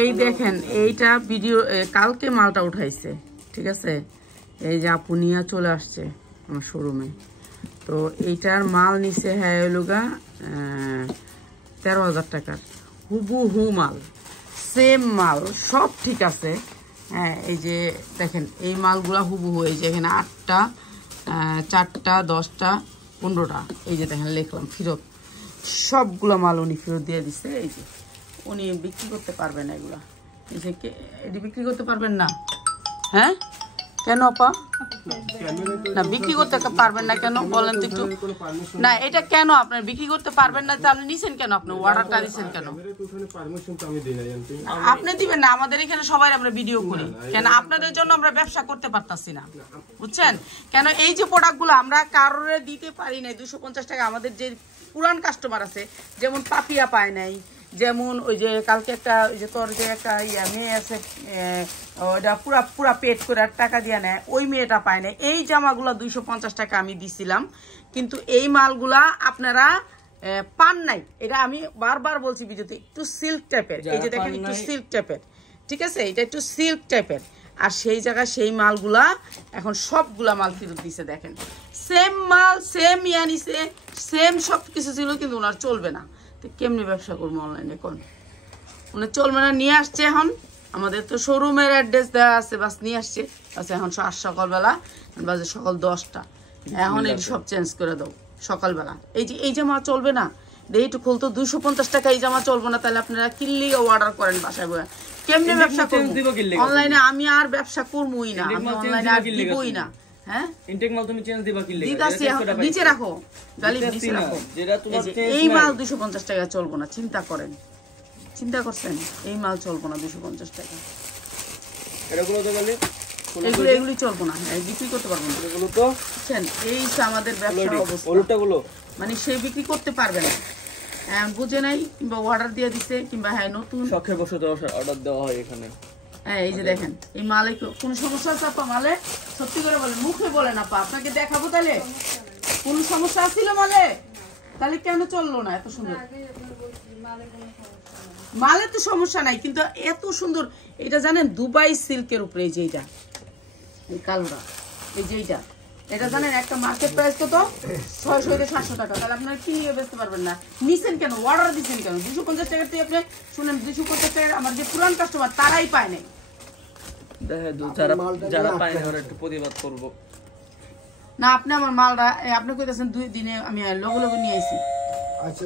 এই দেখেন এইটা ভিডিও কালকে মালটা উঠাইছে, ঠিক আছে। এই যে আপু নিয়ে চলে আসছে আমার শোরুমে। তো এইটার মাল নিছে হ্যাঁ হলুগা 13,000 টাকার হুবহু মাল, সেম মাল, সব ঠিক আছে। হ্যাঁ এই যে দেখেন এই মালগুলা হুবহু, এই যে এখানে 8টা 4টা 10টা 15টা, এই যে দেখেন লিখলাম ফেরত, সবগুলো মাল উনি ফেরত দিয়ে দিচ্ছে। এই যে উনি বিক্রি করতে পারবেন এগুলা, এই যে এটি বিক্রি করতে পারবেন না? হ্যাঁ কেন আপা? না বিক্রি করতে পারবেন না কেন বলেন তো একটু। না এটা কেন আপনার বিক্রি করতে পারবেন না, তাহলে নিছেন কেন আপনি, অর্ডারটা দিছেন কেন? আপনি দিবেন না, আমাদের এখানে সবাই আমরা ভিডিও করি, কেন আপনাদের জন্য আমরা ব্যবসা করতে পারতাছি না, বুঝছেন? কেন এই যে প্রোডাক্টগুলো আমরা কারোরে দিতে পারি নাই 250 টাকা। আমাদের যে পুরান কাস্টমার আছে, যেমন পাপিয়া পায় নাই, যেমন ওই যে কালকে একটা ওই যে তোর যে একটা মেয়ে আছে ওইটা পুরা পেট করে টাকা দিয়ে নেয়, ওই মেয়েটা পায় না। এই জামাগুলা 250 টাকা আমি দিছিলাম, কিন্তু এই মালগুলা আপনারা পান নাই। এটা আমি বারবার বলছি ভিডিওতে, একটু সিল্ক টাইপের, এই যে দেখেন একটু সিল্ক টাইপের, ঠিক আছে, এটা একটু সিল্ক টাইপের। আর সেই জায়গায় সেই মালগুলা এখন সবগুলা মাল ফেরত দিছে। দেখেন সেম মাল, সেম ইয়ানিছে, সেম সব কিছু ছিল, কিন্তু ওনার চলবে না। কেমনি ব্যবসা করবো অনলাইনে কোন? উনি চলবে না, নিয়ে আসছে এখন। আমাদের তো শোরুমের অ্যাড্রেস দেওয়া আছে, বাস নিয়ে আসছে। আচ্ছা এখন সকালবেলা বাজে সকাল 10টা, এখন এই সব চেঞ্জ করে দাও সকালবেলা। এই জামা চলবে না, এইটু খুলতো 250 টাকা, এই জামা চলবে না, তাহলে আপনারা কিনলেই অর্ডার করেন বাসায় বসে। কেমনি ব্যবসা করবো অনলাইনে? আমি আর ব্যবসা করবোই না, আমি অনলাইনে আর দিবই না। হ্যাঁ ইনটেক মাল তুমি চেঞ্জ দিবা কি লাগা? দিতাছি, নিচে রাখো গালি, নিচে রাখো। এই মাল 250 টাকা চলবো না, চিন্তা করেন, চিন্তা করছেন? এই মাল চলবো না 250 টাকা, এগুলো তো গালি এগুলি চলবো না, বিক্রি করতে পারবো না এগুলো তো, বুঝছেন? এই আমাদের ব্যবসার অবস্থা, মানে সে বিক্রি করতে পারবে না, বুঝে নাই, কিংবা অর্ডার দিয়ে দিছে, কিংবা হ্যাঁ নতুন শখের বসে অর্ডার দেওয়া হয় এখানে। হ্যাঁ এই যে দেখেন এই মালে কোন সমস্যা আছে আপা? মালে সত্যি করে বলেন, মুখে বলেন আপা, আপনাকে দেখাবো। তাহলে কোন সমস্যা ছিল মালে? তাহলে কেন চললো না এত সুন্দর? মালে তো সমস্যা নাই, কিন্তু এত সুন্দর। এটা জানেন দুবাই সিল্কের উপরে, এই যে এটা এই কালোটা, এই যে এটা জানেন একটা মার্কেট প্রাইস কত? 600 থেকে 700 টাকা। তাহলে আপনারা কিনে বেচতে পারবেন না, নিছেন কেন? অর্ডার দিচ্ছেন কেন? 250 টাকার থেকে আপনি শুনেন 250 টাকার আমার যে পুরান কাস্টমার তারাই পায় নাই। যারা পায় না ওরা একটু প্রতিবাদ করবো না। আপনি আমার মালটা আপনি কইতেছেন 2 দিনে আমি লগে লগে নিয়ে আইছি। আচ্ছা